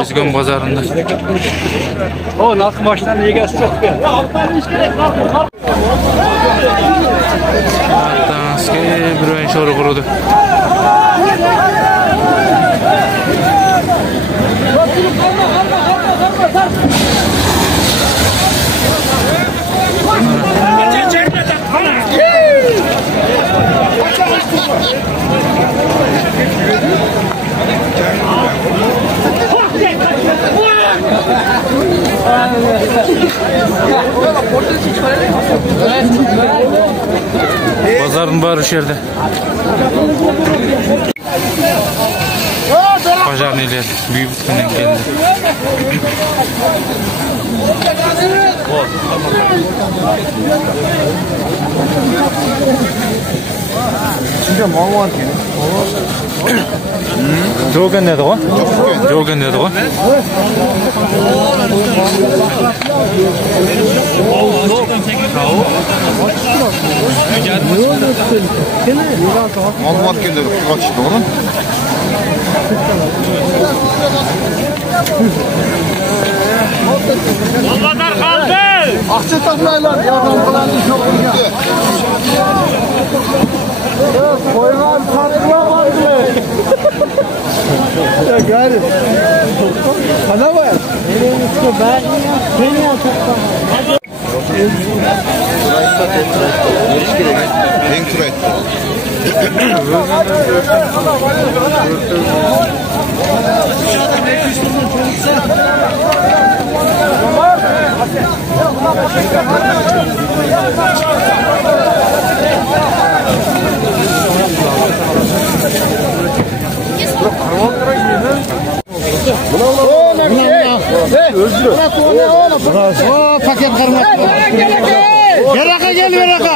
Özgün bozorunda. O narx mashinani egasi yo'q. Tanski bir o'yin sho'ri qurdi. Pazarın bari şu yerde. Pazarniler büyük bütünden geldi. 진짜 망한 게. Jogan dedi o. Jogan dedi o. Malumat gönderip kaçtı oğlum. Vallahi kaldı. Akça taklaylar ya falan çok iyi. Koygan tatlılar var mı? Ya gari. Ana var. Ben ya En kürek. paket karmak. Yaraka gel yaraka.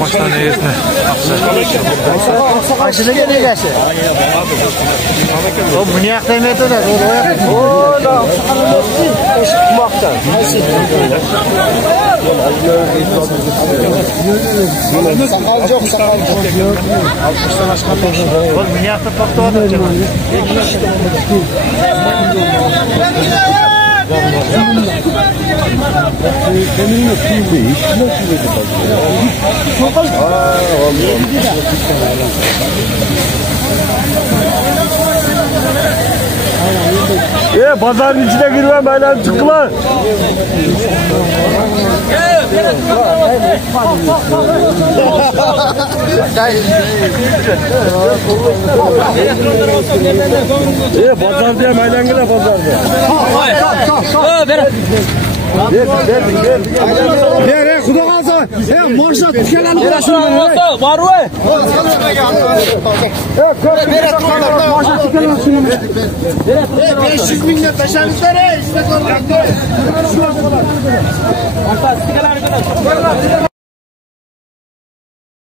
Baştan egesine. Aşırı geliyor gerçi. O bunu yaklamıyordu da. O da. Eşitmakta. Sakal yok, sakal yok. 60'tan aşağı tozun. O bunu yakta pakta oldu canım. Pazarın içine girmem hala çıktılar. Pazar diye maydan gire pazar diye. Ver xudo qalsa. Moshna tikalarni berasizmi? Bor voy. Moshna tikalarni. 500 mingdan tashamizlar, istakorlar.